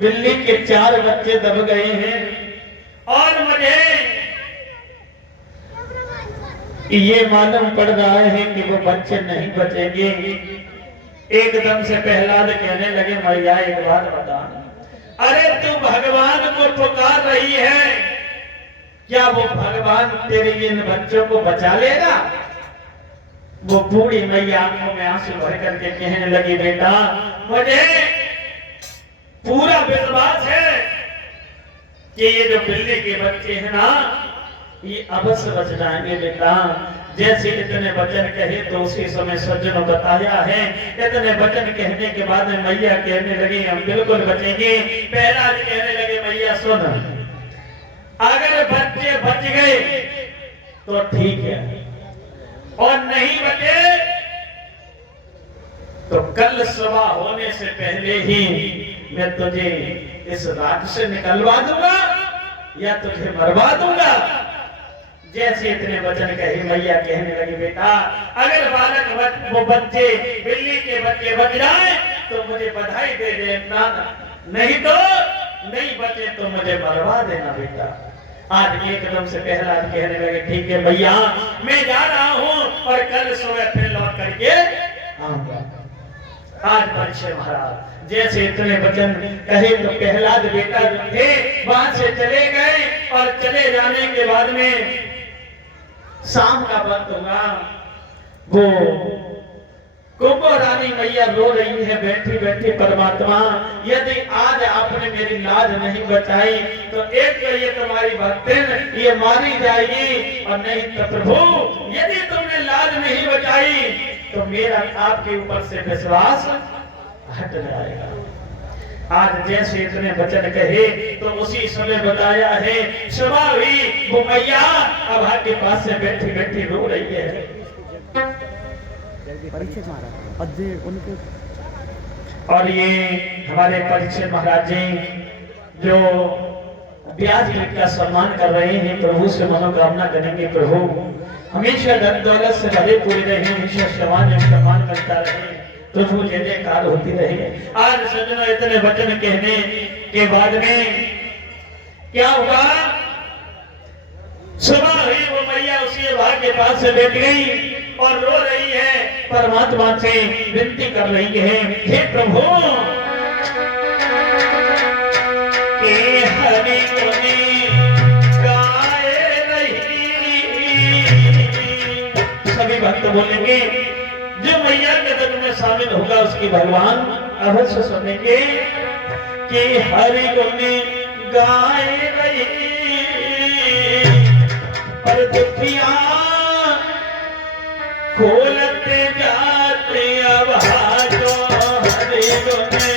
बिल्ली के 4 बच्चे दब गए हैं और मुझे ये मालूम पड़ रहा है कि वो बच्चे नहीं बचेंगे। एकदम से प्रहलाद कहने लगे मैया एक बात बता, अरे तू भगवान को पुकार रही है, क्या वो भगवान तेरे इन बच्चों को बचा लेगा? वो बूढ़ी मैया आंखों में आंसू भर करके कहने लगी बेटा मुझे पूरा विश्वास है कि ये जो बिल्ली के बच्चे हैं ना ये अवश्य बच जाएंगे बेटा। जैसे इतने वचन कहे तो उसी समय सज्जनों बताया है, इतने वचन कहने के बाद में मैया कहने लगी हम बिल्कुल बचेंगे। प्रहलाद कहने लगे मैया सुन, अगर बच्चे बच गए तो ठीक है और नहीं बचे तो कल सुबह होने से पहले ही मैं तुझे इस राज्य से निकलवा दूंगा या तुझे मरवा दूंगा। जैसे इतने वचन कहे मैया कहने लगी बेटा अगर बालक वो बच्चे बिल्ली के बच्चे बच जाए तो मुझे बधाई दे देना, नहीं तो नहीं बचे तो मुझे मरवा देना बेटा। आज एकदम से प्रहलाद कहने लगे ठीक है भैया मैं जा रहा हूँ और कल सुबह फिर लौट करके आऊंगा। आज परीक्षित महाराज जैसे इतने वचन कहे तो प्रहलाद बेटा जो थे वहां से चले गए और चले जाने के बाद में शाम का वक्त होगा, वो कुंभो रानी मैया रो रही है बैठी बैठी परमात्मा यदि आज आपने मेरी लाज नहीं बचाई तो एक तो ये तुम्हारी भक्तिन ये मारी जाएगी और नहीं तो प्रभु यदि तुमने लाज नहीं बचाई तो मेरा आपके ऊपर से विश्वास हट जाएगा। आज जैसे इतने वचन कहे तो उसी समय बताया है सुबह हुई वो मैया अब के पास से बैठी बैठी रो रही है। परीक्षित महाराज उनके और ये हमारे परीक्षित महाराज जी जो ब्याज का सम्मान कर रहे हैं प्रभु से मनोकामना करेंगे प्रभु हमेशा धन दौलत से भरे पूरे रहे, हमेशा सम्मान करता रहे, प्रभु जय जयकार होती रहे। आज सज्जनों इतने वचन कहने के बाद में क्या हुआ, सुबह हुई वो मैया उसी भाग के पास से बैठ गई और रो रही है, परमात्मा से विनती कर रही है हे प्रभु के हरि गुणी गाए रही। सभी भक्त बोलेंगे जो मैया के दर में शामिल होगा उसकी भगवान अवश्य सुनेंगे कि हरि गुणी गाए रही पर दुखिया खोलते जाते आवाजो हरि गुणी।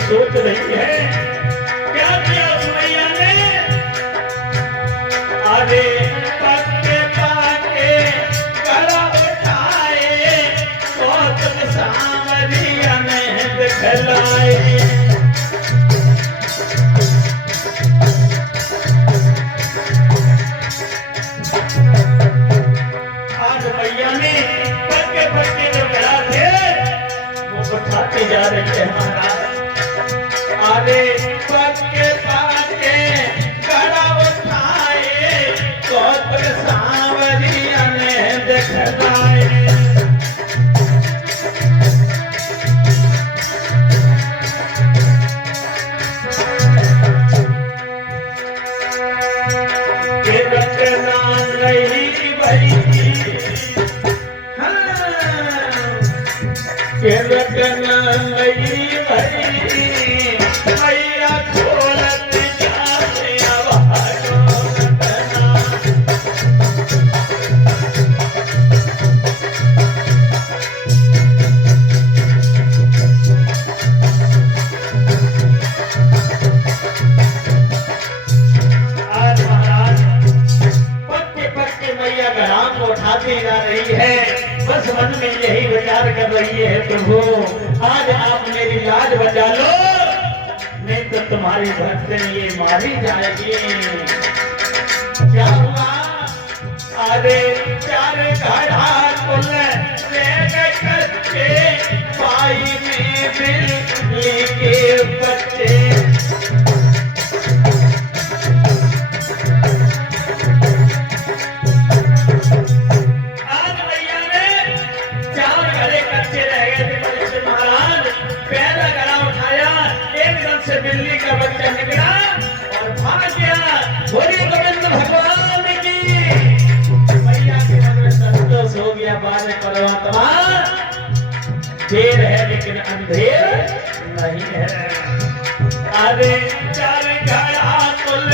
सोच रही है क्या किया उस मैया ने, आगे पक्के पाके गला उठाए कौतुक सांवरिया ने दिखलाए। आज मैया ने पक्के पक्के जो गला थे वो उठाते जा रही है महाराज। आगे पक्के पाके गला उठाए कौतुक सांवरिया ने दिखलाए। बस मन में यही विचार कर रही है प्रभु, आज आप मेरी लाज बचा लो, नहीं तो तुम्हारी भक्तन ये मारी जाएगी। क्या हुआ? अरे चार घड़ा कुल कच्चे, पाई में बिल्ली के बच्चे। आज भैया ने चार घड़े कच्चे रह गए थे परीक्षित महाराज, पहला घड़ा उठाया, एकदम से बिल्ली का बच्चा निकला और भाग गया। बोलिए गोविंद भगवान की। मैया के मन में संतोष हो गया, बारे परमात्मा देर है लेकिन अंधेर नहीं है। अरे चार घड़ा कुल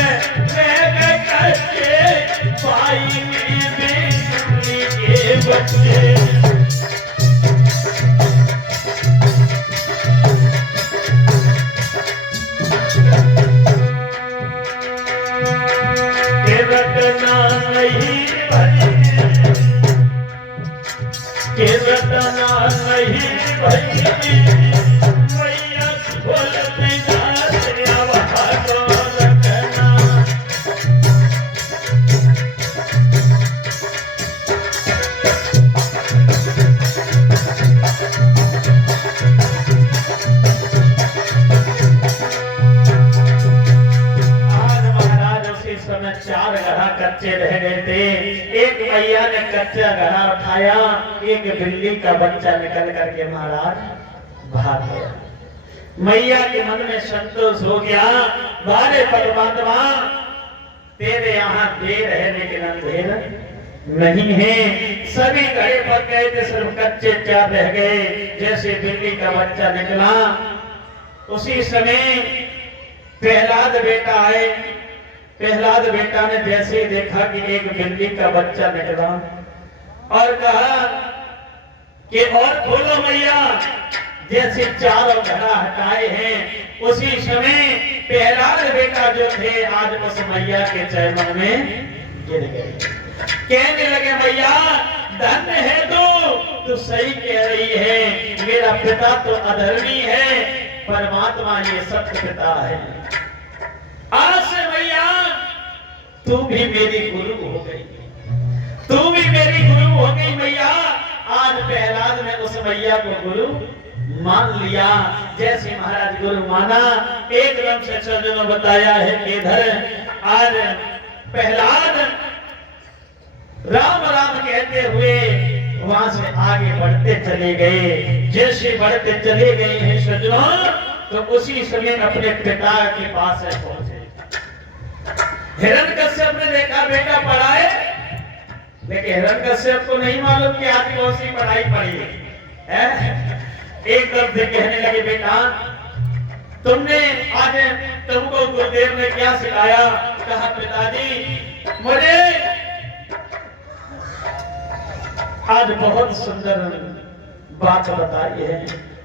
कच्चे, पाई में बिल्ली के बच्चे। रटना नहीं भई, के रटना नहीं भई, मैया बोलती जाते आवा तो रटना। चार घड़ा कच्चे रह गए थे, एक मैया ने कच्चा घड़ा उठाया, एक बिल्ली का बच्चा निकल करके महाराज भाग गया। मैया के मन में संतोष हो गया, बारे परमात्मा तेरे यहाँ देर है लेकिन अंधेर नहीं है। सभी घड़े पक गए थे, सिर्फ कच्चे चार रह गए। जैसे बिल्ली का बच्चा निकला, उसी समय प्रहलाद बेटा आए। प्रहलाद बेटा ने जैसे ही देखा कि एक बिल्ली का बच्चा निकला और कहा कि और खोलो मैया। जैसे चारों घड़ा हटाए हैं, उसी समय प्रहलाद बेटा जो थे आज उस मैया के चरणों में गिर गए। कहने लगे मैया धन्य है तू सही कह रही है, मेरा पिता तो अधर्मी है, परमात्मा ये सत्य पिता है। आज से मैया तू भी मेरी गुरु हो गई, तू भी मेरी गुरु हो गई मैया। आज प्रहलाद ने उस मैया को गुरु मान लिया। जैसे महाराज गुरु माना, एकदम से सज्जनों बताया है कि इधर आज प्रहलाद राम राम कहते हुए वहां से आगे बढ़ते चले गए। जैसे बढ़ते चले गए हैं सज्जनों, तो उसी समय अपने पिता के पास पहुंचे। हिरण्यकश्यप ने देखा बेटा पढ़ाए, लेकिन हिरण्यकश्यप को नहीं मालूम कि आज कौन सी पढ़ाई पढ़ी है। एक तरफ से कहने लगे बेटा तुमने आज तुमको गुरुदेव ने क्या सिखाया? कहा पिताजी मुझे आज बहुत सुंदर बात बताई है।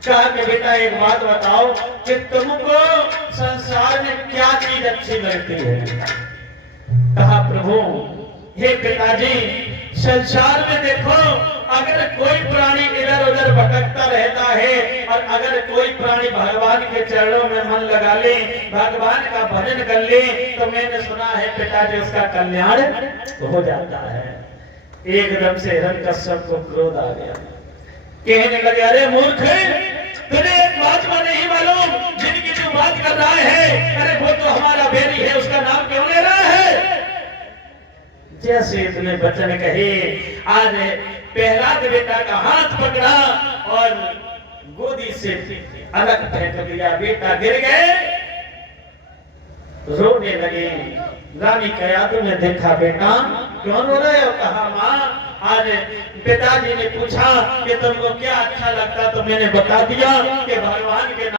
कहा कि बेटा एक बात बताओ कि तुमको संसार में क्या चीज अच्छी लगती है? कहा प्रभु हे पिताजी संसार में देखो, अगर कोई प्राणी इधर उधर भटकता रहता है और अगर कोई प्राणी भगवान के चरणों में मन लगा ले, भगवान का भजन कर ले, तो मैंने सुना है पिताजी उसका कल्याण हो जाता है। एकदम से हिरण्यकश्यप को क्रोध आ गया। कहने लगे अरे मूर्ख, तुझे एक बात को नहीं मालूम, जिनकी तू बात कर रहा है, अरे वो तो हमारा बेटी है, उसका नाम क्यों ले रहा है? जैसे इसने वचन कहे, आज प्रहलाद बेटा का हाथ पकड़ा और गोदी से अलग फेंक दिया। बेटा गिर गए, रोने लगे। रानी कयादू ने देखा बेटा क्यों रो रहे हो? कहा माँ आज पिताजी ने पूछा कि तुमको क्या अच्छा लगता, तो मैंने बता दिया कि भगवान के